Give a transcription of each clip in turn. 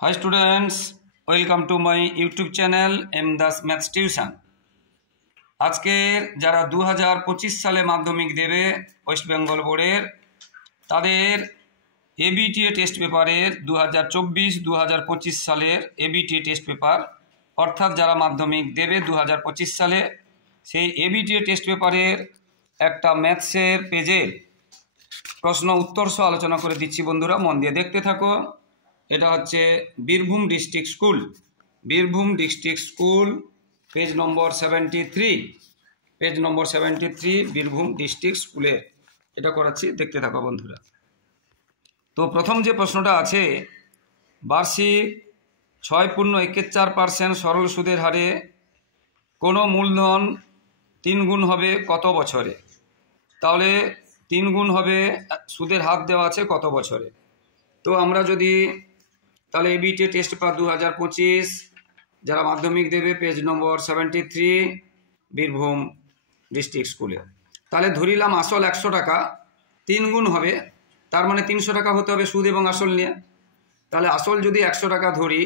Hi students, welcome to my YouTube channel M Das Maths Tuition। আজকের যারা 2025 সালে মাধ্যমিক দেবে ওয়েস্ট বেঙ্গল বোর্ডের তাদের এবিটিএ টেস্ট পেপারের 2024-2025 সালের এবিটিএ টেস্ট পেপার অর্থাৎ যারা মাধ্যমিক দেবে 2025 সালে সেই এবিটিএ টেস্ট পেপারের একটা ম্যাথসের পেজের প্রশ্ন উত্তর সহ আলোচনা করে দিচ্ছি। বন্ধুরা মন দিয়ে দেখতে থাকো। এটা হচ্ছে বীরভূম ডিস্ট্রিক্ট স্কুল পেজ নম্বর 73 বীরভূম ডিস্ট্রিক্ট স্কুলে এটা করাচ্ছি, দেখতে থাকো বন্ধুরা। তো প্রথম যে প্রশ্নটা আছে, বার্ষিক 6.71% সরল সুদের হারে কোনো মূলধন 3 গুণ হবে কত বছরে? তাহলে 3 গুণ হবে, সুদের হার দেওয়া আছে কত বছরে। তো আমরা যদি তাহলে এবিটিএ টেস্ট পেপার 2025 যারা মাধ্যমিক দেবে পেজ নম্বর 73 বীরভূম ডিস্ট্রিক্ট স্কুলে, তাহলে ধরিলাম আসল 100 টাকা, 3 গুণ হবে, তার মানে 300 টাকা হতে হবে সুদ এবং আসল নিয়ে। তাহলে আসল যদি 100 টাকা ধরি,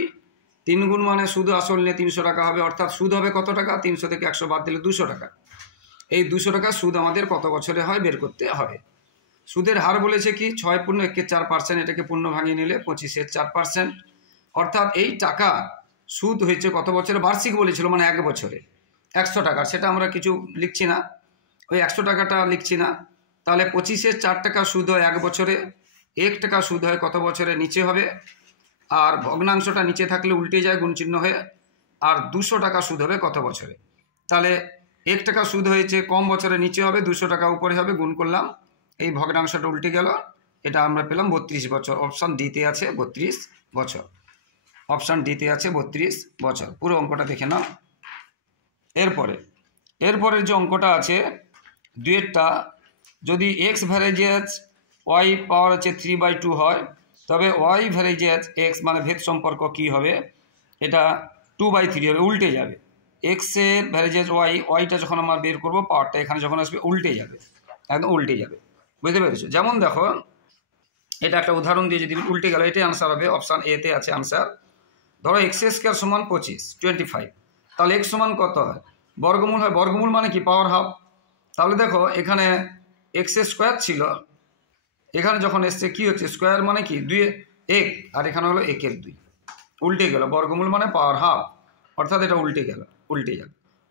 3 গুণ মানে সুদ আসল নিয়ে 300 টাকা হবে, অর্থাৎ সুদ হবে কত টাকা? 300 থেকে 100 বাদ দিলে 200 টাকা। এই 200 টাকা সুদ আমাদের কত বছরে হয় বের করতে হবে। সুদের হার বলেছে কি 6.71%, এটাকে পূর্ণ ভাঙিয়ে নিলে 25/4%, অর্থাৎ এই টাকা সুদ হয়েছে কত বছরে? বার্ষিক বলেছিল, মানে 1 বছরে 100 টাকা, সেটা আমরা কিছু লিখছি না, ওই 100 টাকাটা লিখছি না। তাহলে 25/4 টাকা সুদ হয় 1 বছরে, 1 টাকা সুদ হয় কত বছরে? নিচে হবে, আর ভগ্নাংশটা নিচে থাকলে উল্টে যায় গুণ চিহ্ন হয়ে, আর 200 টাকা সুদ হবে কত বছরে? তাহলে 1 টাকা সুদ হয়েছে কম বছরে, নিচে হবে, 200 টাকা উপরে হবে, গুণ করলাম, এই ভগ্নাংশটা উল্টে গেল, এটা আমরা পেলাম 32 বছর। অপশান ডিতে আছে 32 বছর, অপশান ডিতে আছে 32 বছর। পুরো অঙ্কটা দেখে নাও। এরপরের যে অঙ্কটা আছে দুয়েরটা, যদি এক্স ভ্যারেজেস ওয়াই পাওয়ার আছে 3/2 হয়, তবে ওয়াই ভ্যারেজেস এক্স মানে ভেদ সম্পর্ক কি হবে? এটা 2/3 হবে, উল্টে যাবে। এক্সের ভ্যারেজেস ওয়াইটা যখন আমরা বের করবো, পাওয়ারটা এখানে যখন আসবে উল্টে যাবে, একদম উল্টে যাবে, বুঝতে পেরেছো? যেমন দেখো, এটা একটা উদাহরণ দিয়ে যদি উল্টে গেল, এটাই আনসার হবে, অপশান এতে আছে আনসার। ধরো x² সমান 25, তাহলে x সমান কত হয়? বর্গমূল হয়, বর্গমূল মানে কি? Power half. তাহলে দেখো এখানে x² ছিল, এখানে যখন এসছে কি হচ্ছে? স্কোয়ার মানে কি 2 1, আর এখানে হলো 1/2, উল্টে গেল। বর্গমূল মানে পাওয়ার হাফ, অর্থাৎ এটা উল্টে যাবে,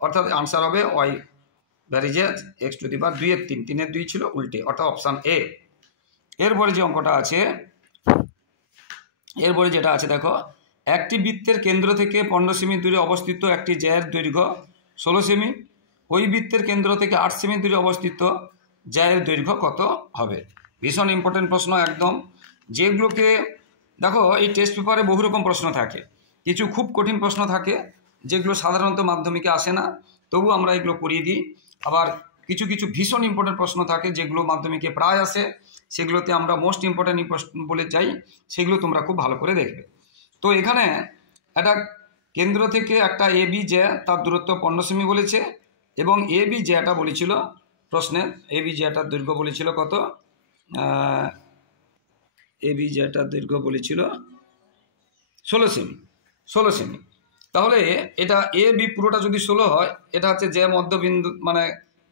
অর্থাৎ আনসার হবে ওয়াই ভ্যারিজেস x⁻²/3, 3/2 ছিল, উল্টে, অর্থাৎ অপশান এ। এরপরে যে অঙ্কটা আছে, এরপরে যেটা আছে দেখো, একটি বৃত্তের কেন্দ্র থেকে 15 সেমি দূরে অবস্থিত একটি জ্যায়ের দৈর্ঘ্য 16 সেমি, ওই বৃত্তের কেন্দ্র থেকে 8 সেমি দূরে অবস্থিত জ্যায়ের দৈর্ঘ্য কত হবে? ভীষণ ইম্পর্টেন্ট প্রশ্ন একদম, যেগুলোকে দেখো এই টেস্ট পেপারে বহু রকম প্রশ্ন থাকে, কিছু খুব কঠিন প্রশ্ন থাকে যেগুলো সাধারণত মাধ্যমিকে আসে না, তবু আমরা এগুলো করিয়ে দিই। আবার কিছু কিছু ভীষণ ইম্পর্টেন্ট প্রশ্ন থাকে যেগুলো মাধ্যমিকে প্রায় আসে, সেগুলোতে আমরা মোস্ট ইম্পর্টেন্ট বলে যাই, সেগুলো তোমরা খুব ভালো করে দেখবে। তো এখানে একটা কেন্দ্র থেকে একটা এ বি জ্যা, তার দূরত্ব 15 সেমি বলেছে, এবং এ বি জ্যাটা বলেছিল প্রশ্নে, এ বি জ্যাটার দৈর্ঘ্য বলেছিল কত? এ বি জ্যাটার দৈর্ঘ্য বলেছিল 16 সেমি। তাহলে এটা এ বি পুরোটা যদি 16 হয়, এটা হচ্ছে জ্যা মধ্যবিন্দু, মানে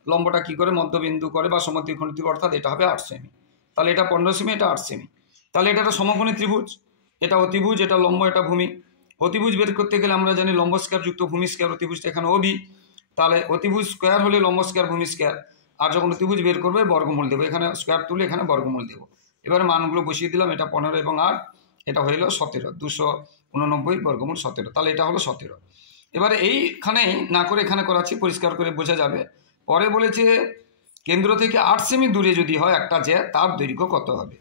লম্বটা কি করে মধ্যবিন্দু করে বা সমদ্বিখণ্ডিত, অর্থাৎ এটা হবে 8 সেমি। তাহলে এটা 15 সেমি, এটা 8 সেমি। তাহলে এটা একটা সমকোণী ত্রিভুজ, এটা অতিভুজ, এটা লম্ব, এটা ভূমি। অতিভুজ বের করতে গেলে আমরা জানি লম্ব স্কয়ার যুক্ত ভূমি স্কয়ার, অতিভুজটা এখানে ওবি। তাহলে অতিভুজ স্কয়ার হলে লম্ব স্কয়ার ভূমি স্কয়ার, আর যখন অতিভুজ বের করবে বর্গমূল দেবো, এখানে স্কয়ার তুলে এখানে বর্গমূল দেবো। এবারে মানগুলো বসিয়ে দিলাম, এটা 15 এবং 8, এটা হইল 17, 289 বর্গমূল 17, তাহলে এটা হলো 17। এবারে এইখানেই না করে এখানে করাচ্ছি, পরিষ্কার করে বোঝা যাবে। পরে বলেছে কেন্দ্র থেকে 8 সেমি দূরে যদি হয় একটা জ্যা, তার দৈর্ঘ্য কত হবে?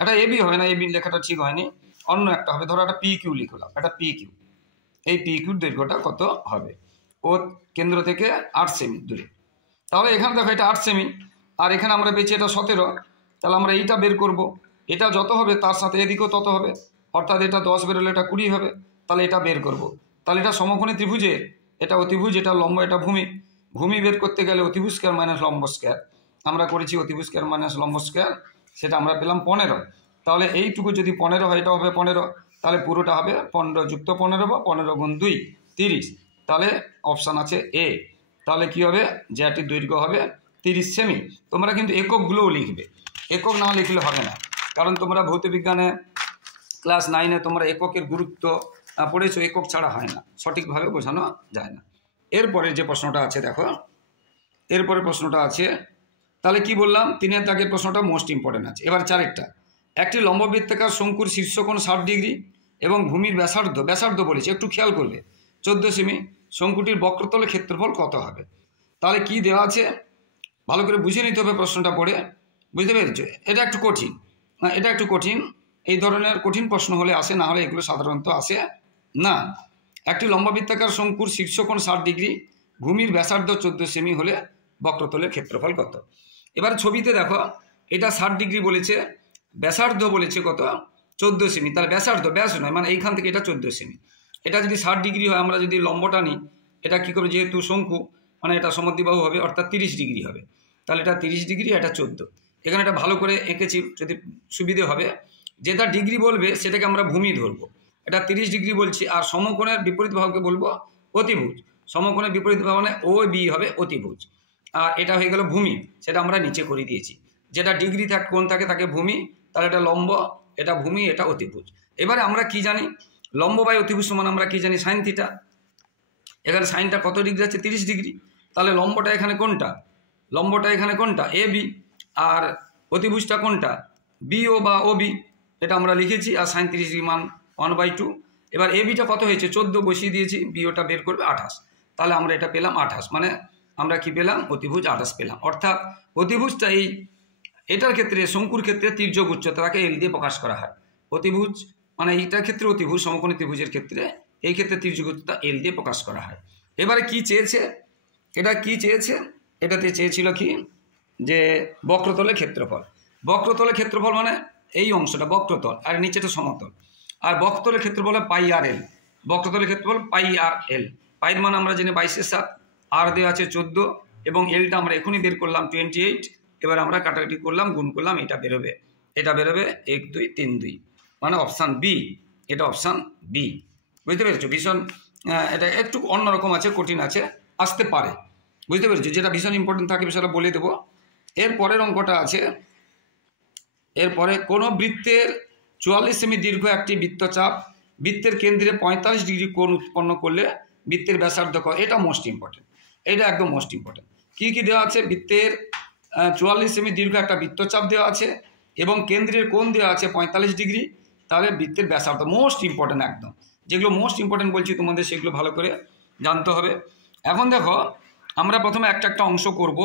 এটা এবি হয় না, এবি লেখাটা ঠিক হয়নি, অন্য একটা হবে। ধরো একটা PQ লিখলাম, এটা PQ, এই PQর দৈর্ঘ্যটা কত হবে? ও কেন্দ্র থেকে 8 সেমি দূরে। তাহলে এখানে দেখো এটা 8 সেমি, আর এখানে আমরা পেয়েছি এটা 17, তাহলে আমরা এইটা বের করব, এটা যত হবে তার সাথে এদিকেও তত হবে, অর্থাৎ এটা 10 বেরোলে এটা 20 হবে, তাহলে এটা বের করব। তাহলে এটা সমকোণী ত্রিভুজের, এটা অতিভুজ, এটা লম্ব, এটা ভূমি। ভূমি বের করতে গেলে অতিভুজ স্কয়ার মাইনাস লম্ব স্কয়ার, আমরা করেছি অতিভুজ স্কয়ার মাইনাস লম্ব স্কয়ার, সেটা আমরা পেলাম 15। তাহলে এইটুকু যদি 15 হয়, এটা হবে 15, তাহলে পুরোটা হবে 15 যুক্ত 15 বা 15 গুণ 2 30। তাহলে অপশান আছে এ। তাহলে কি হবে, জ্যাটির দৈর্ঘ্য হবে 30 সেমি। তোমরা কিন্তু এককগুলোও লিখবে, একক না লিখলে হবে না, কারণ তোমরা ভৌতবিজ্ঞানে ক্লাস 9-এ তোমরা এককের গুরুত্ব পড়েছো, একক ছাড়া হয় না, সঠিকভাবে বোঝানো যায় না। এরপরে যে প্রশ্নটা আছে দেখো, এরপরে প্রশ্নটা আছে, তাহলে কি বললাম 3-এর দাগের প্রশ্নটা মোস্ট ইম্পর্টেন্ট আছে। এবার 4-এরটা, একটি লম্ববৃত্তাকার শঙ্কুর শীর্ষকোণ 60 ডিগ্রি এবং ভূমির ব্যাসার্ধ বলেছে, একটু খেয়াল করবে 14 সেমি, শঙ্কুটির বক্রতলের ক্ষেত্রফল কত হবে? তাহলে কি দেওয়া আছে ভালো করে বুঝে নিতে হবে প্রশ্নটা পড়ে, বুঝতে পেরেছো? এটা একটু কঠিন, এটা একটু কঠিন, এই ধরনের কঠিন প্রশ্ন হলে আসে, না হলে এগুলো সাধারণত আসে না। একটি লম্ববৃত্তাকার শঙ্কুর শীর্ষকোণ 60 ডিগ্রি, ভূমির ব্যাসার্ধ 14 সেমি হলে বক্রতলের ক্ষেত্রফল কত? এবার ছবিতে দেখো, এটা 60 ডিগ্রি বলেছে, ব্যাসার্ধ বলেছে কত? 14 সেমি। তাহলে ব্যাসার্ধ, ব্যাস নয়, মানে এইখান থেকে এটা 14 সেমি। এটা যদি 60 ডিগ্রি হয়, আমরা যদি লম্বটা নিই, এটা কী করবে, যেহেতু শঙ্কু মানে এটা সমদ্বিবাহু হবে, অর্থাৎ 30 ডিগ্রি হবে। তাহলে এটা 30 ডিগ্রি, এটা 14। এখানে এটা ভালো করে এঁকেছি, যদি সুবিধে হবে, যেটা ডিগ্রি বলবে সেটাকে আমরা ভূমি ধরবো। এটা 30 ডিগ্রি বলছি, আর সমকোণের বিপরীত বাহুকে বলবো অতিভুজ। সমকোণের বিপরীত বাহু মানে ও বি হবে অতিভুজ, আর এটা হয়ে গেল ভূমি, সেটা আমরা নিচে করে দিয়েছি। যেটা ডিগ্রি কোণ থাকে তাকে ভূমি, তাহলে এটা লম্ব, এটা ভূমি, এটা অতিভুজ। এবারে আমরা কি জানি, লম্ব বাই অতিভুজ সমান আমরা কি জানি, সাইন থিটা। এখানে সাইনটা কত ডিগ্রি আছে, 30 ডিগ্রি। তাহলে লম্বটা এখানে কোনটা, লম্বটা এখানে কোনটা, এ বি, আর অতিভুজটা কোনটা, বি ও বা ও বি, এটা আমরা লিখেছি। আর সাইন 30 ডিগ্রি মান 1/2। এবার এ বিটা কত হয়েছে, 14 বসিয়ে দিয়েছি, বি ওটা বের করবে 28। তাহলে আমরা এটা পেলাম 28, মানে আমরা কি পেলাম, অতিভুজ 28 পেলাম। অর্থাৎ অতিভুজটা এটার ক্ষেত্রে, শঙ্কুর ক্ষেত্রে তির্যক উচ্চতাকে এল দিয়ে প্রকাশ করা হয়। অতিভুজ মানে এইটার ক্ষেত্রে অতিভুজ, সমকোণী ত্রিভুজের ক্ষেত্রে এই ক্ষেত্রে তির্যক উচ্চতা এল দিয়ে প্রকাশ করা হয়। এবারে কি চেয়েছে, এটা কি চেয়েছে, এটাতে চেয়েছিল কি, যে বক্রতলের ক্ষেত্রফল। বক্রতলের ক্ষেত্রফল মানে এই অংশটা বক্রতল, আর নিচেটা সমতল। আর বক্রতলের ক্ষেত্রফল পাই আর এল, বক্রতলের ক্ষেত্রফল পাই আর এল। পাইয়ের মান আমরা জানি 22/7, আর দেওয়া আছে 14, এবং এলটা আমরা এখনই বের করলাম 28। এবার আমরা কাটাকাটি করলাম, গুণ করলাম, এটা বেরোবে, এটা বেরোবে 1 2 3 2, মানে অপশান বি, এটা অপশান বি। বুঝতে পেরেছো? ভীষণ এটা একটু অন্যরকম আছে, কঠিন আছে, আসতে পারে, বুঝতে পেরেছো? যেটা ভীষণ ইম্পর্টেন্ট থাকে সেটা বলে দেবো। এর পরের অঙ্কটা আছে, এরপরে কোনো বৃত্তের 44 সেমি দীর্ঘ একটি বৃত্তচাপ বৃত্তের কেন্দ্রে 45 ডিগ্রি কোণ উৎপন্ন করলে বৃত্তের ব্যাসার্ধ কত? এটা মোস্ট ইম্পর্টেন্ট, এটা একদম মোস্ট ইম্পর্টেন্ট। কী কী দেওয়া আছে, বৃত্তের 44 সেমি দীর্ঘ একটা বৃত্তচাপ দেওয়া আছে এবং কেন্দ্রের কোণ দেওয়া আছে 45 ডিগ্রি, তাহলে বৃত্তের ব্যাসার্ধ মোস্ট ইম্পর্টেন্ট একদম। যেগুলো মোস্ট ইম্পর্টেন্ট বলছি তোমাদের, সেগুলো ভালো করে জানতে হবে। এখন দেখো, আমরা প্রথমে একটা একটা অংশ করব,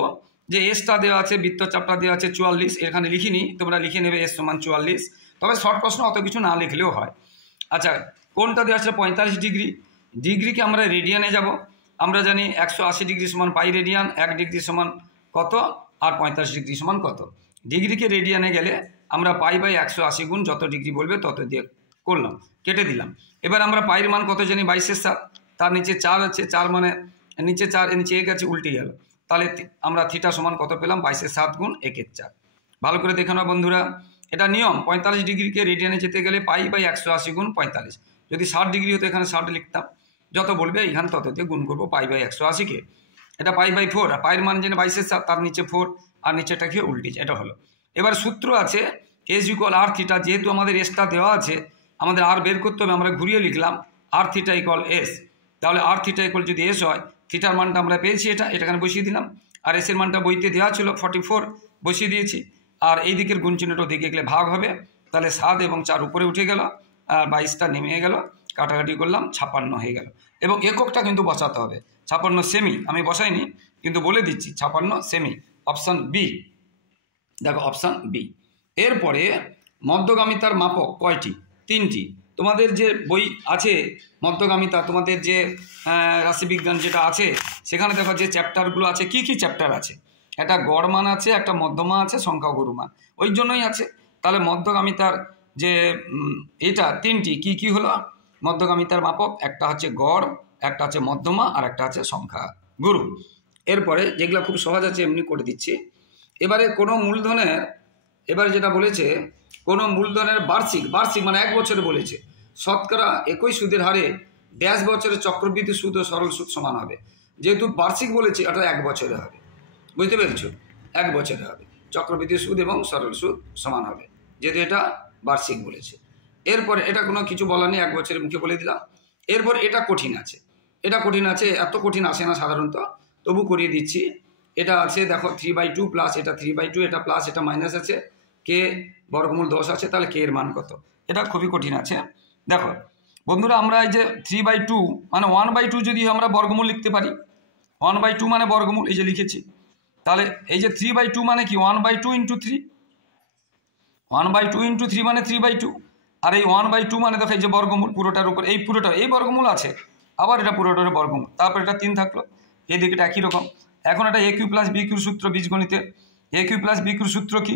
যে এসটা দেওয়া আছে, বৃত্তচাপটা দেওয়া আছে 44, এখানে লিখিনি, তোমরা লিখে নেবে এস সমান 44। তবে শর্ট প্রশ্ন অত কিছু না লিখলেও হয়। আচ্ছা, কোনটা দেওয়া আছে 45 ডিগ্রি, ডিগ্রিকে আমরা রেডিয়ানে যাব। আমরা জানি 180 ডিগ্রি সমান পাই রেডিয়ান, 1 ডিগ্রি সমান কত, আর 45 ডিগ্রি সমান কত। ডিগ্রিকে রেডিয়ানে গেলে আমরা পাই বাই 180 গুণ যত ডিগ্রি বলবে তত দিয়ে করলাম, কেটে দিলাম। এবার আমরা পাইয়ের মান কত জানি, 22/7, তার নিচে 4 আছে, 4 মানে নিচে 4, নিচে 1 আছে, উল্টে গেল। তাহলে আমরা থিটা সমান কত পেলাম, 22/7 গুণ 1/4। ভালো করে দেখে নাও বন্ধুরা, এটা নিয়ম। 45 ডিগ্রিকে রেডিয়ানে যেতে গেলে পাই বাই 180 গুণ 45। যদি 60 ডিগ্রি হতো এখানে 60 লিখতাম, যত বলবে এখানে তত দিয়ে গুণ করবো পাই বাই 180-কে। এটা পাই বাই 4, আর পাইয়ের মান যেন 22/7, তার নিচে 4, আর নিচেটাকে উল্টেছে, এটা হলো। এবার সূত্র আছে এস ইকুয়াল আর থিটা, যেহেতু আমাদের এসটা দেওয়া আছে, আমাদের আর বের করতে হবে, আমরা ঘুরিয়ে লিখলাম আর থিটা ইকুয়াল এস। তাহলে আর থিটা ইকুয়াল যদি এস হয়, থিটার মানটা আমরা পেয়েছি, এটা এখানে বসিয়ে দিলাম, আর এসের মানটা বইতে দেওয়া ছিল 44, বসিয়ে দিয়েছি। আর এই দিকের গুণ চিহ্নটা দিকে গেলে ভাগ হবে, তাহলে 7 এবং 4 উপরে উঠে গেল, আর 22টা নেমে গেল, কাটাকাটি করলাম, 56 হয়ে গেল। এবং এককটা কিন্তু বসাতে হবে, 56 সেমি, আমি বসাইনি কিন্তু বলে দিচ্ছি 56 সেমি, অপশান বি। দেখো অপশান বি। এরপরে মধ্যগামিতার মাপক কয়টি? 3টি। তোমাদের যে বই আছে মধ্যগামিতা, তোমাদের যে রাশিবিজ্ঞান যেটা আছে, সেখানে দেখো যে চ্যাপ্টারগুলো আছে, কি কি চ্যাপ্টার আছে, একটা গড় মান আছে, একটা মধ্যমা আছে, সংখ্যাগুরু মান, ওই জন্যই আছে। তাহলে মধ্যগামিতার যে এটা 3টি কি কি হলো মধ্যগামিতার মাপক, একটা হচ্ছে গড়, একটা হচ্ছে মধ্যমা, আর একটা হচ্ছে সংখ্যাগুরু। এরপরে যেগুলো খুব সহজ আছে এমনি করে দিচ্ছি। এবারে কোনো মূলধনের, এবারে যেটা বলেছে কোনো মূলধনের বার্ষিক মানে 1 বছরে বলেছে, শতকরা একই সুদের হারে ড্যাশ বছরের চক্রবৃদ্ধি সুদ ও সরল সুদ সমান হবে। যেহেতু বার্ষিক বলেছি এটা 1 বছরে হবে, বুঝতে পেরেছ? 1 বছরে হবে, চক্রবৃদ্ধি সুদ এবং সরল সুদ সমান হবে, যেহেতু এটা বার্ষিক বলেছে। এরপরে এটা কোনো কিছু বলার নেই, 1 বছরের মুখে বলে দিলাম। এরপর এটা কঠিন আছে, এটা কঠিন আছে, এত কঠিন আসে না সাধারণত, তবু করিয়ে দিচ্ছি। এটা আছে দেখো 3/2 প্লাস এটা 3/2, এটা প্লাস এটা মাইনাস আছে, কে বর্গমূল 10 আছে, তাহলে কে এর মান কত? এটা খুবই কঠিন আছে। দেখো বন্ধুরা, আমরা এই যে 3/2 মানে 1/2 যদি আমরা বর্গমূল লিখতে পারি, 1/2 মানে বর্গমূল, এই যে লিখেছি, তাহলে এই যে 3/2 মানে কি 1/2 ইন্টু 3, 1/2 ইন্টু 3 মানে 3/2, আর এই 1/2 মানে দেখো এই যে বর্গমূল পুরোটার উপর, এই পুরোটা এই বর্গমূল আছে, আবার এটা পুরোটার বর্গমূল, তারপর এটা 3 থাকলো, এদিকে এটা একই রকম। এখন এটা এ কিউ প্লাস বি কিউ সূত্র বীজগণিতে, এ কিউ প্লাস বি কিউ সূত্র কি?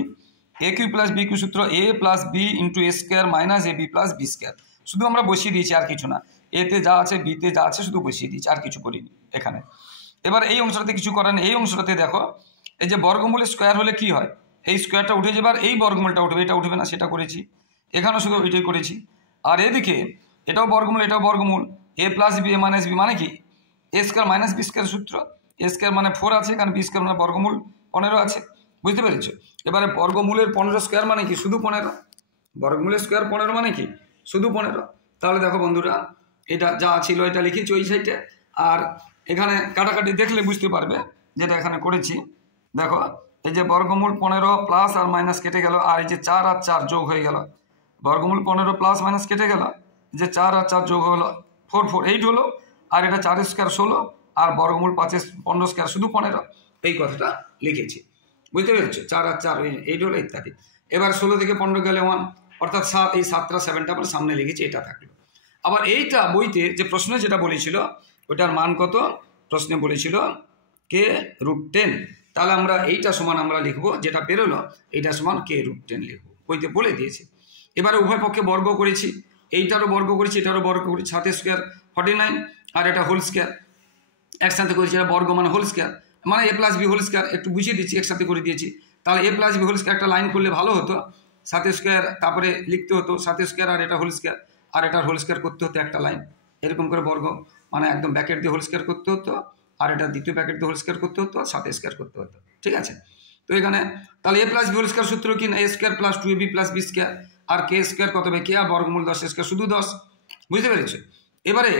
এ কিউ প্লাস বি কিউ সূত্র এ plus B into A square minus A B plus B square, শুধু আমরা বসিয়ে দিয়েছি, আর কিছু না, এতে যা আছে বিতে যা আছে শুধু বসিয়ে দিয়েছি, আর কিছু করিনি এখানে। এবার এই অংশটাতে কিছু করার নেই, এই অংশটাতে দেখো এই যে বর্গমূলের স্কোয়ার হলে কি হয়, এই স্কোয়ারটা উঠে যাবে আর এই বর্গমূলটা উঠবে, এটা উঠবে না, সেটা করেছি, এখানেও শুধু এটাই করেছি। আর এদিকে এটাও বর্গমূল এটাও বর্গমূল, A plus B A minus B মানে কি এ স্কোয়ার মাইনাস বি স্কোয়ার সূত্র, এ স্কোয়ার মানে 4 আছে, কারণ বি স্কোয়ার মানে বর্গমূল 15 আছে, বুঝতে পেরেছো? এবারে বর্গমূলের 15 স্কোয়ার মানে কি শুধু 15, বর্গমূলের স্কোয়ার 15 মানে কি শুধু 15। তাহলে দেখো বন্ধুরা, এটা যা ছিল এটা লিখেছি ওই সাইডে, আর এখানে কাটাকাটি দেখলে বুঝতে পারবে যেটা এখানে করেছি। দেখো এই যে বর্গমূল 15 প্লাস আর মাইনাস কেটে গেল, আর এই যে 4 আর 4 যোগ হয়ে গেল, বর্গমূল 15 প্লাস মাইনাস কেটে গেল, যে 4 আর 4 যোগ হলো 4 4 8 হলো, আর এটা 4 স্কোয়ার 16, আর বর্গমূল 5 15 স্কোয়ার শুধু 15, এই কথাটা লিখেছি, বুঝতে পেরেছো? 4 আর 4 8 হলো ইত্যাদি। এবার 16 থেকে 15 গেলে 1, অর্থাৎ 7, এই 7টা 7টা আমরা সামনে লিখেছি, এটা থাকলো। আবার এইটা বইতে যে প্রশ্নে যেটা বলেছিল ওটার মান কত, প্রশ্নে বলেছিল কে √10, তাহলে আমরা এইটা সমান আমরা লিখবো, যেটা বেরোলো এইটা সমান কে √10 লিখবো, বইতে বলে দিয়েছে। এবারে উভয় পক্ষে বর্গ করেছি, এইটারও বর্গ করেছি এটারও বর্গ করেছি, 7 স্কোয়ার 49, আর এটা হোল স্কোয়ার একসাথে করেছি, এটা বর্গ মানে হোল স্কোয়ার মানে এ প্লাস বি হোল স্কোয়ার, একটু বুঝিয়ে দিচ্ছি, একসাথে করে দিয়েছি। তাহলে A plus B whole square একটা লাইন করলে ভালো হতো, 7 স্কোয়ার তারপরে লিখতে হতো 7 স্কোয়ার, আর এটা হোল স্কোয়ার, আর এটার হোল স্কোয়ার করতে হতো একটা লাইন, এরকম করে বর্গ মানে একদম ব্যাকেট দিয়ে হোল স্কোয়ার করতে হতো, আর এটা দ্বিতীয় প্যাকেট দিয়ে হোল স্কোয়ার করতে হতো, আর 7 স্কোয়ার করতে হতো, ঠিক আছে? তো এখানে তাহলে A plus B whole square সূত্র কি না A square plus 2ab plus B square, আর কে স্কোয়ার কত হবে কে, আর বর্গমূল 10 স্কোয়ার শুধু 10, বুঝতে পেরেছো? এবারে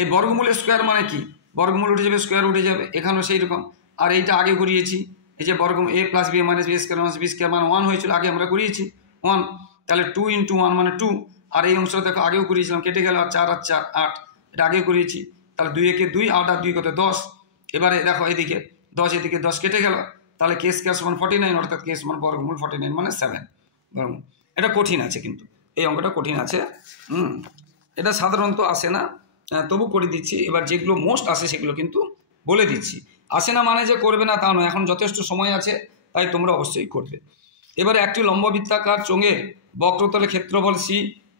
এই বর্গমূলের স্কোয়ার মানে কি, বর্গমূল উঠে যাবে স্কোয়ার উঠে যাবে, এখানেও সেই রকম। আর এইটা আগে করিয়েছি, এই যে বর্গমূল A plus B minus B square minus B square মানে 1 হয়েছিল, আগে আমরা করিয়েছি 1, তাহলে 2 × 1 মানে 2, আর এই অংশটা দেখো আগেও করিয়েছিলাম, কেটে গেল, আর 4 আর 4 8, এটা আগেও করিয়েছি, তাহলে 2 একে 2, 8 আর 2 কত 10। এবারে দেখো এদিকে 10 এদিকে 10 কেটে গেল, তাহলে কে স্কোয়ার সমান 49, অর্থাৎ কে সমান বর্গমূল 49 মানে 7 বর্গমূল। এটা কঠিন আছে কিন্তু, এই অঙ্কটা কঠিন আছে, এটা সাধারণত আসে না, তবু করে দিচ্ছি। এবার যেগুলো মোস্ট আসে সেগুলো কিন্তু বলে দিচ্ছি, আসে না মানে যে করবে না তা নয়, এখন যথেষ্ট সময় আছে, তাই তোমরা অবশ্যই করবে। এবারে একটি লম্ববৃত্তাকার চোঙের বক্রতলে ক্ষেত্রফল সি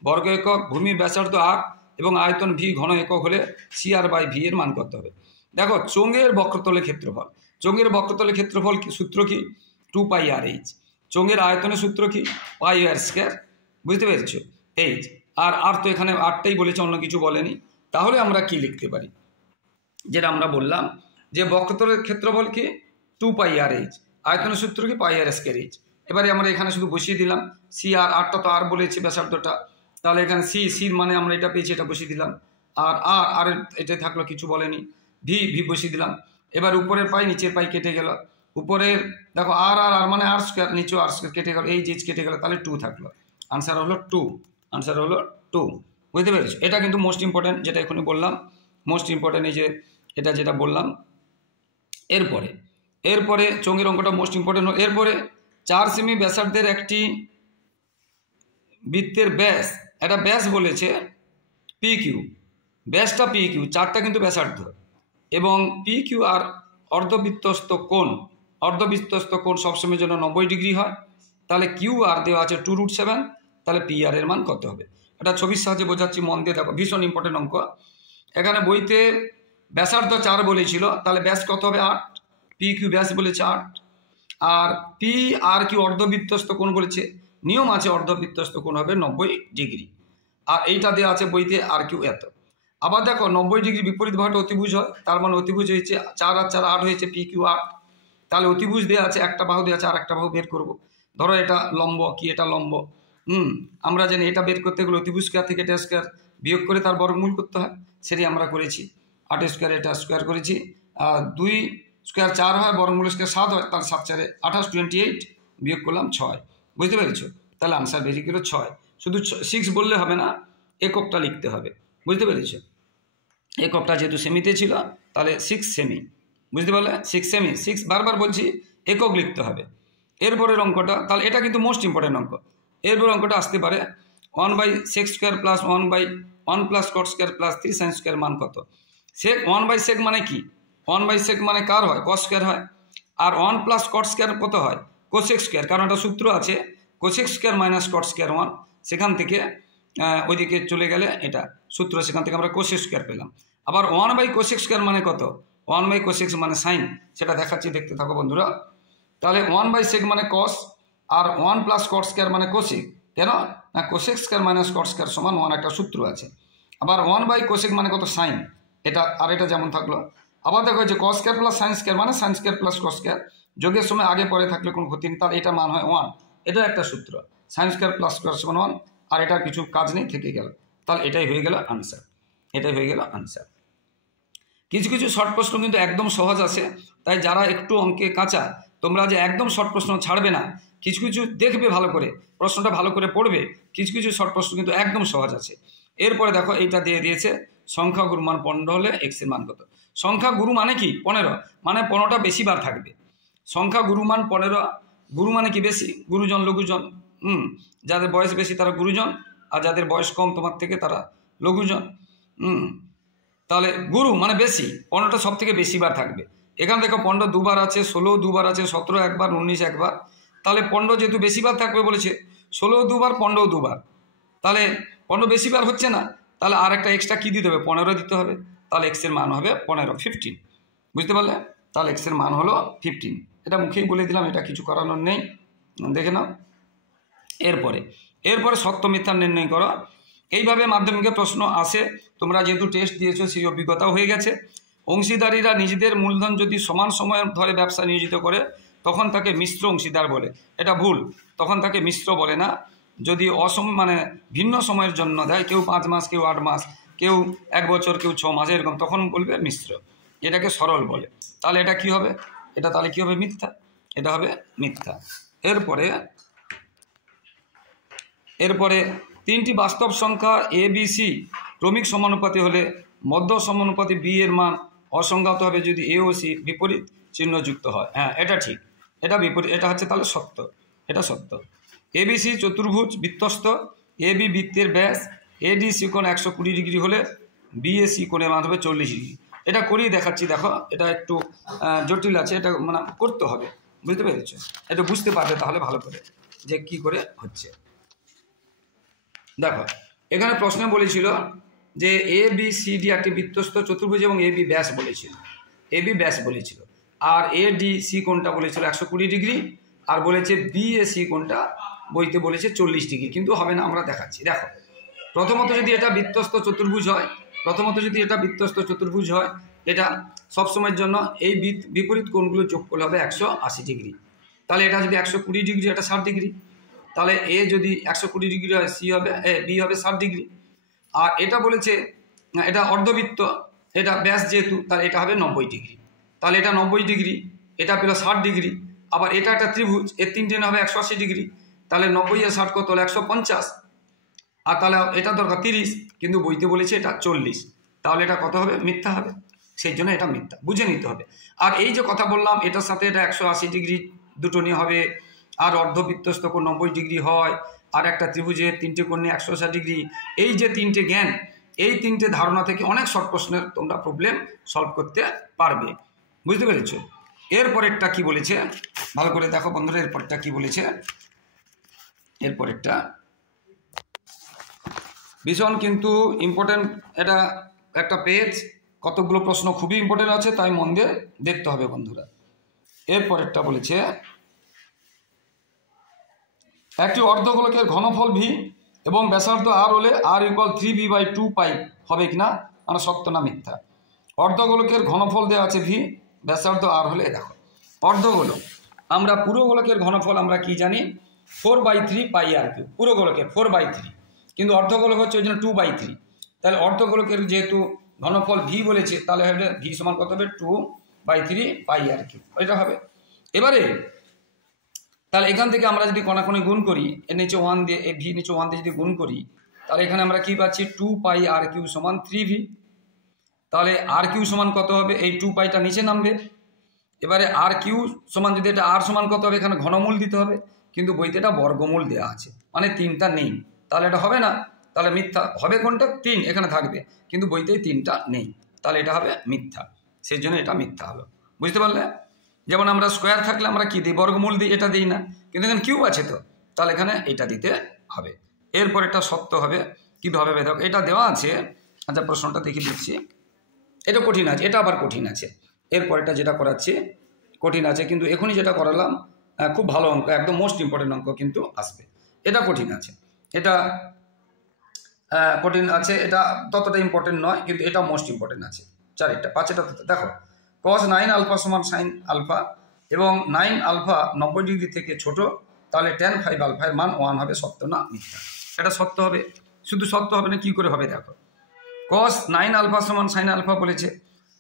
বর্গ একক, ভূমির ব্যাসার্ধ আর এবং আয়তন ভি ঘন একক হলে সি আর বাই ভি এর মান করতে হবে। দেখো চোঙের বক্রতলে ক্ষেত্রফল, চোঙের বক্রতলে ক্ষেত্রফল সূত্র কি 2πr/h, চোঙের আয়তনের সূত্র কি πr², বুঝতে পেরেছো? এইচ আর তো এখানে আরটাই বলেছে, অন্য কিছু বলেনি। তাহলে আমরা কি লিখতে পারি, যেটা আমরা বললাম যে বক্রতলের ক্ষেত্রফল কি 2πr/h, আয়তনের সূত্র কি πr²h। এবারে আমরা এখানে শুধু বসিয়ে দিলাম সি, আর আরটা তো আর বলেছে ব্যাসার্ধটা, তাহলে এখানে সি মানে আমরা এটা পেয়েছি, এটা বসিয়ে দিলাম, আর এটা থাকলো কিছু বলেনি, ভি বসিয়ে দিলাম। এবার উপরের পাই নিচের পাই কেটে গেল, উপরের দেখো আর মানে r², নিচেও r² কেটে গেল, এই জিনিস কেটে গেল, তাহলে 2 থাকলো, আনসার হলো 2, আনসার হলো 2, বুঝতে পেরেছো? এটা কিন্তু মোস্ট ইম্পর্টেন্ট, যেটা এখনই বললাম মোস্ট ইম্পর্টেন্ট, এই যে এটা যেটা বললাম। এরপরে চোঙের অঙ্কটা মোস্ট ইম্পর্টেন্ট। এরপরে 4 সেমি ব্যাসার্ধের একটি বৃত্তের ব্যাস, এটা ব্যাস বলেছে পি কিউ, ব্যাসটা পি কিউ, 4টা কিন্তু ব্যাসার্ধ, এবং পি কিউ আর অর্ধবৃত্তস্থ কোণ সবসময়ের জন্য 90 ডিগ্রি হয়, তাহলে কিউ আর দেওয়া আছে 2√7, তাহলে পি আর এর মান কত হবে? এটা ছবির সাহায্যে বোঝাচ্ছি, মন দিয়ে দেখো, ভীষণ ইম্পর্টেন্ট অঙ্ক। এখানে বইতে ব্যাসার্ধ 4 বলেছিল, তাহলে ব্যাস কত হবে 8, পি কিউ ব্যাস বলেছে 8, আর পি আর কিউ অর্ধবৃত্তস্থ কোণ বলেছে, নিয়ম আছে অর্ধবৃত্তস্থ কোণ হবে 90 ডিগ্রি। আর এইটা দেওয়া আছে বইতে আর কিউ এত। আবার দেখো 90 ডিগ্রি বিপরীত বাহুটা অতিভুজ হয়, তার মানে অতিভুজ হয়েছে 4 আর 4 8 হয়েছে পি কিউ 8। তাহলে অতিভুজ দেওয়া আছে, একটা বাহু দেওয়া আছে, আর একটা বাহু বের করব। ধরো এটা লম্ব, কি এটা লম্ব, আমরা জানি এটা বের করতে গেলে অতিভুজ স্কোয়ার থেকে এটা স্কোয়ার বিয়োগ করে তার বর্গমূল করতে হয়, সেটাই আমরা করেছি। 8 স্কোয়ার এটা স্কোয়ার করেছি, 2 স্কোয়ার 4 হয়, বর্গমূল স্কোয়ার 7 হয়, তার 7 4 28 28 বিয়োগ করলাম 6। বুঝতে পেরেছো? তাহলে আনসার বেরিয়ে গেল 6। শুধু 6 বললে হবে না, এককটা লিখতে হবে। বুঝতে পেরেছো? এককটা যেহেতু সেমিতে ছিল তাহলে 6 সেমি। বুঝতে পারলে? 6 সেমি, 6 বারবার বলছি, একক লিখতে হবে। এরপরের অঙ্কটা, তাহলে এটা কিন্তু মোস্ট ইম্পর্টেন্ট অঙ্ক। এরপর অঙ্কটা আসতে পারে 1/sec square plus 1/1 plus cot square plus 3 sine square মান কত? সেক 1/sec মানে কি? 1/sec মানে কার হয়? কস স্কোয়ার হয়। আর 1 প্লাস কট স্কোয়ার কত হয়? কোসেক স্কোয়ার, কারণ একটা সূত্র আছে cosec square minus cot square 1, সেখান থেকে ওইদিকে চলে গেলে এটা সূত্র, সেখান থেকে আমরা কোসেক স্কোয়ার পেলাম। আবার 1/কোসেক স্কোয়ার মানে কত? 1/কোসেক মানে সাইন, সেটা দেখাচ্ছি, দেখতে থাকো বন্ধুরা। তাহলে 1/sec মানে কস, আর 1 প্লাস কট স্কোয়ার মানে কোসেক। কেন না? Cosec square minus cot square সমান 1 একটা সূত্র আছে। আবার 1/কোসেক মানে কত? সাইন। এটা আর এটা যেমন থাকলো। আবার দেখো যে cos square plus sine square মানে sine square plus cos square, যোগের সময় আগে পরে থাকলে কোনো ক্ষতি নেই, তাহলে এটা মান হয় 1। এটা একটা সূত্র, সাইন স্কোয়ার প্লাস স্কোয়ার সমান 1, আর এটা কিছু কাজ নেই, থেকে গেল। তাহলে এটাই হয়ে গেল আনসার, এটাই হয়ে গেল আনসার। কিছু কিছু শর্ট প্রশ্ন কিন্তু একদম সহজ আছে, তাই যারা একটু অঙ্কে কাঁচা, তোমরা যে একদম শর্ট প্রশ্ন ছাড়বে না, কিছু কিছু দেখবে ভালো করে, প্রশ্নটা ভালো করে পড়বে। কিছু কিছু শর্ট প্রশ্ন কিন্তু একদম সহজ আছে। এরপরে দেখো এইটা দিয়ে দিয়েছে সংখ্যা গুরু মান 15 হলে এক্স এর মান কত? সংখ্যা গুরু মানে কি? 15, মানে 15টা বেশি বার থাকবে। সংখ্যা গুরু মান 15, গুরু মানে কি? বেশি, গুরুজন লঘুজন। যাদের বয়স বেশি তারা গুরুজন, আর যাদের বয়স কম তোমার থেকে তারা লঘুজন। তাহলে গুরু মানে বেশি, 15টা সব থেকে বেশি বার থাকবে। এখানে দেখো 15 দুবার আছে, 16 দুবার আছে, 17 একবার, 19 একবার। তাহলে 15 যেহেতু বেশি বার থাকবে বলেছে, 16 দুবার, 15 দুবার, তাহলে 15 বেশি বার হচ্ছে না, তাহলে আর একটা এক্সট্রা কী দিতে হবে? 15 দিতে হবে। তাহলে এক্সের মান হবে 15, 15। বুঝতে পারলে? তাহলে এক্সের মান হলো 15। এটা মুখেই বলে দিলাম, এটা কিছু করানোর নেই, দেখে নাও। এরপরে সত্য মিথ্যা নির্ণয় করো। এইভাবে মাধ্যমিকে প্রশ্ন আসে, তোমরা যেহেতু টেস্ট দিয়েছো সেই অভিজ্ঞতাও হয়ে গেছে। অংশীদারিরা নিজেদের মূলধন যদি সমান সময় ধরে ব্যবসা নিয়োজিত করে তখন তাকে মিশ্র অংশীদার বলে। এটা ভুল, তখন তাকে মিশ্র বলে না। যদি মানে ভিন্ন সময়ের জন্য দেয়, কেউ 5 মাস, কেউ 8 মাস, কেউ 1 বছর, কেউ 6 মাস, এরকম, তখন বলবে মিশ্র। এটাকে সরল বলে। তাহলে এটা কি হবে? এটা তাহলে কি হবে? মিথ্যা। এটা হবে মিথ্যা। এরপরে 3টি বাস্তব সংখ্যা এ বি সি ক্রমিক সমানুপাতি হলে মধ্য সমানুপাতি বি এর মান অসংজ্ঞাত হবে যদি এ ও সি বিপরীত চিহ্নযুক্ত হয়। হ্যাঁ, এটা ঠিক, এটা বিপরীত, এটা হচ্ছে তাহলে সত্য, এটা সত্য। এ বি সি চতুর্ভুজ বৃত্তস্থ, এ বি বৃত্তের ব্যাস, এ ডি সি কোণ 120 ডিগ্রি হলে বি এ সি কোণের মান হবে 40 ডিগ্রি। এটা করিয়ে দেখাচ্ছি, দেখো এটা একটু জটিল আছে, এটা মানে করতে হবে। বুঝতে পেরেছো? এটা বুঝতে পারবে তাহলে ভালো করে যে কি করে হচ্ছে। দেখো এখানে প্রশ্নে বলেছিল যে এ বি সি ডি একটি বৃত্তস্থ চতুর্ভুজ এবং এ বি ব্যাস বলেছিল, এ বি ব্যাস বলেছিল, আর এ ডি সি কোণটা বলেছিল 120 ডিগ্রি, আর বলেছে বি এ সি কোণটা বইতে বলেছে 40 ডিগ্রি। কিন্তু হবে না, আমরা দেখাচ্ছি। দেখো প্রথমত যদি এটা বৃত্তস্থ চতুর্ভুজ হয়, এটা সবসময়ের জন্য এই বিপরীত কোণগুলো যোগ করলে হবে 180 ডিগ্রি। তাহলে এটা যদি 120 ডিগ্রি, এটা 60 ডিগ্রি। তাহলে এ যদি 120 ডিগ্রি হয়, সি হবে বি হবে 60 ডিগ্রি। আর এটা বলেছে এটা অর্ধবৃত্ত, এটা ব্যাস যেহেতু, তাহলে এটা হবে 90 ডিগ্রি। তাহলে এটা 90 ডিগ্রি, এটা পেল 60 ডিগ্রি। আবার এটা একটা ত্রিভুজ, এর 3 টেনে হবে 180 ডিগ্রি। তাহলে 90 আর 60 কত হলো? 150। আর তাহলে এটা দরকার 30, কিন্তু বইতে বলেছে এটা 40। তাহলে এটা কত হবে? মিথ্যা হবে। সেই জন্য এটা মিথ্যা, বুঝে নিতে হবে। আর এই যে কথা বললাম, এটার সাথে এটা 180 ডিগ্রি দুটো নিয়ে হবে, আর অর্ধবৃত্তস্থ কোণ 90 ডিগ্রি হয়, আর একটা ত্রিভুজের 3টে কোণ নিয়ে 180 ডিগ্রি। এই যে 3টে জ্ঞান, এই 3টে ধারণা থেকে অনেক শর্ট প্রশ্নের তোমরা প্রবলেম সলভ করতে পারবে। বুঝতে পেরেছ? এরপরেরটা কি বলেছে ভালো করে দেখো বন্ধুরা, এরপরটা কি বলেছে। এরপরেরটা ভীষণ কিন্তু ইম্পর্টেন্ট, এটা একটা পেজ, কতগুলো প্রশ্ন খুবই ইম্পর্টেন্ট আছে, তাই মন দিয়ে দেখতে হবে বন্ধুরা। এরপরেরটা বলেছে একটি অর্ধগোলকের ঘনফল ভি এবং ব্যাসার্ধ আর হলে আর ইকুয়াল 3v/2 পাই হবে কিনা, মানে সত্য না মিথ্যা। অর্ধগোলকের ঘনফল দেওয়া আছে ভি, ব্যাসার্ধ আর হলে দেখো অর্ধগোলক, আমরা পুরো গোলকের ঘনফল আমরা কি জানি 4/3 পাই আর কিউ, পুরো গোলকের 4/3, কিন্তু অর্ধগোলক হচ্ছে ওই জন্য 2/3। তাহলে অর্ধগোলকের যেহেতু ঘনফল ভি বলেছে, তাহলে হবে ভি সমান কত হবে 2/3 পাই আর কিউ, এটা হবে। এবারে তাহলে এখান থেকে আমরা যদি কণাকণি গুণ করি, এর নিচে 1 দিয়ে, এ ভি নিচে 1 দিয়ে যদি গুণ করি, তাহলে এখানে আমরা কি পাচ্ছি 2 পাই আর কিউ সমান 3v। তাহলে আর কিউ সমান কত হবে, এই 2 পাইটা নিচে নামবে। এবারে আর কিউ সমান যদি এটা আর সমান কত হবে, এখানে ঘনমূল দিতে হবে, কিন্তু বইতে এটা বর্গমূল দেওয়া আছে, মানে 3টা নেই, তাহলে এটা হবে না। তাহলে মিথ্যা হবে কোনটা, 3 এখানে থাকবে, কিন্তু বইতেই 3টা নেই, তাহলে এটা হবে মিথ্যা, সেই জন্য এটা মিথ্যা হলো। বুঝতে পারলে? যেমন আমরা স্কোয়ার থাকলে আমরা কি দিই, বর্গমূল দিই, এটা দিই না, কিন্তু এখানে কিউব আছে তো, তাহলে এখানে এটা দিতে হবে। এরপর এটা সত্য হবে, কীভাবে দেখো এটা দেওয়া আছে। আচ্ছা প্রশ্নটা দেখে দিচ্ছি, এটা কঠিন আছে, এটা আবার কঠিন আছে। এরপরেটা যেটা করাচ্ছি কঠিন আছে, কিন্তু এখনই যেটা করালাম খুব ভালো অঙ্ক, একদম মোস্ট ইম্পর্টেন্ট অঙ্ক কিন্তু আসবে। এটা কঠিন আছে, এটা কঠিন আছে, এটা ততটা ইম্পর্টেন্ট নয়, কিন্তু এটা মোস্ট ইম্পর্টেন্ট আছে। 4টা 5টা দেখো, cos 9 আলফা সমান sin আলফা, এবং 9 আলফা 90 ডিগ্রি থেকে ছোট, তাহলে tan 5 আলফার মান 1 হবে, সত্য না মিথ্যা? এটা সত্য হবে। শুধু সত্য হবে না, কি করে হবে দেখো, cos 9 আলফা সমান sin আলফা বলেছে,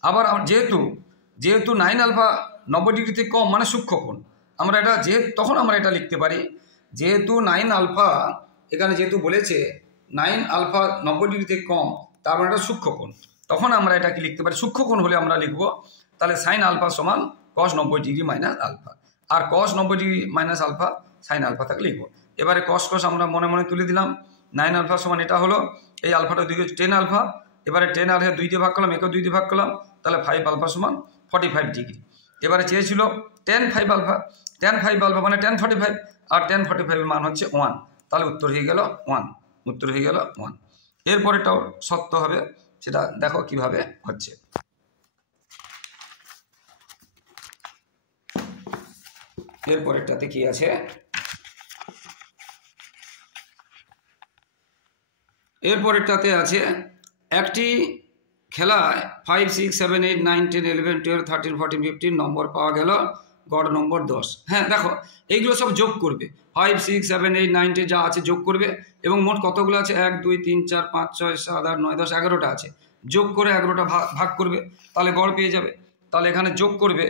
আবার যেহেতু 9 আলফা 90 ডিগ্রি থেকে কম, মানে সূক্ষ্মকোণ, আমরা এটা তখন আমরা এটা লিখতে পারি, যেহেতু 9 আলফা এখানে যেহেতু বলেছে 9 আলফা 90 ডিগ্রি থেকে কম, তার মানে এটা সূক্ষ্মকোণ, তখন আমরা এটাকে লিখতে পারি, সূক্ষ্মকোণ হলে আমরা লিখবো তাহলে sin আলফা সমান cos 90 ডিগ্রি মাইনাস আলফা, আর cos 90 degree minus alpha sin alpha তাকে লিখবো। এবারে cos আমরা মনে মনে তুলে দিলাম, 9 আলফা সমান এটা হলো, এই আলফাটা 2 10 আলফা, এবারে 10 আলফা 2 দিয়ে ভাগ করলাম, একে 2 দিয়ে ভাগ করলাম, তাহলে 5 আলফা সমান 45 ডিগ্রি। এবারে চেয়েছিল tan 5 আলফা, tan 5 আলফা মানে tan 45, আর tan 45 এর মান হচ্ছে 1, তাহলে উত্তর হয়ে গেল 1, উত্তর হয়ে গেল 1। এরপরেটাও সত্য হবে, সেটা দেখো কিভাবে হচ্ছে। এরপরেরটাতে কি আছে, এরপরেরটাতে আছে একটি খেলায় 5 6 7 8 9 10 11 12 13 14 15 নম্বর পাওয়া গেল, গড় নম্বর 10। হ্যাঁ দেখো এইগুলো সব যোগ করবে, 5 6 7 8 9 10 যা আছে যোগ করবে, এবং মোট কতগুলো আছে 1 2 3 4 5 6 7 8 9 10 11টা আছে, যোগ করে 11টা ভাগ করবে, তাহলে গড় পেয়ে যাবে। তাহলে এখানে যোগ করবে,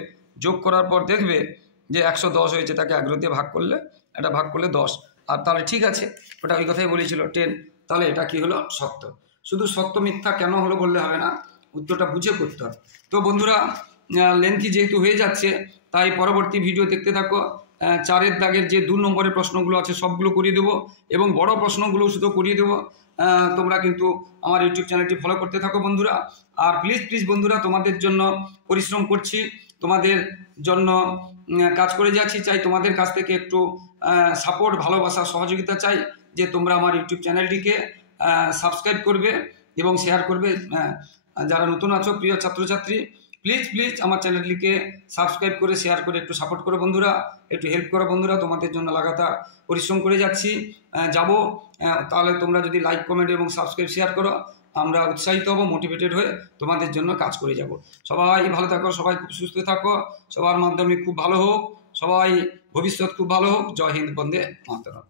যোগ করার পর দেখবে যে 110 হয়েছে, তাকে 11 দিয়ে ভাগ করলে, এটা ভাগ করলে 10, আর তাহলে ঠিক আছে, ওটা ওই কথাই বলেছিল 10, তাহলে এটা কি হলো সত্য। শুধু সত্য মিথ্যা কেন হলো বললে হবে না, উত্তরটা বুঝে করতে হবে। তো বন্ধুরা লেন্থি যেহেতু হয়ে যাচ্ছে, তাই পরবর্তী ভিডিও দেখতে থাকো। 4 দাগের যে 2 নম্বরের প্রশ্নগুলো আছে সবগুলো করিয়ে দেবো, এবং বড় প্রশ্নগুলো শুধু করিয়ে দেবো। তোমরা কিন্তু আমার ইউটিউব চ্যানেলটি ফলো করতে থাকো বন্ধুরা। আর প্লিজ বন্ধুরা, তোমাদের জন্য পরিশ্রম করছি, তোমাদের জন্য কাজ করে যাচ্ছি, চাই তোমাদের কাছ থেকে একটু সাপোর্ট, ভালোবাসা, সহযোগিতা চাই, যে তোমরা আমার ইউটিউব চ্যানেলটিকে সাবস্ক্রাইব করবে এবং শেয়ার করবে। যারা নতুন আছো প্রিয় ছাত্রছাত্রী, প্লিজ আমার চ্যানেলটিকে সাবস্ক্রাইব করে শেয়ার করে একটু সাপোর্ট করো বন্ধুরা, একটু হেল্প করো বন্ধুরা, তোমাদের জন্য লাগাতার পরিশ্রম করে যাচ্ছি, তাহলে তোমরা যদি লাইক কমেন্ট এবং সাবস্ক্রাইব শেয়ার করো, আমরা উৎসাহিত হব, মোটিভেটেড হয়ে তোমাদের জন্য কাজ করে যাব। সবাই ভালো থাকো, সবাই খুব সুস্থ থাকো, সবার মাধ্যমে খুব ভালো হোক, সবাই ভবিষ্যৎ খুব ভালো হোক। জয় হিন্দ, বন্দে মাতরম।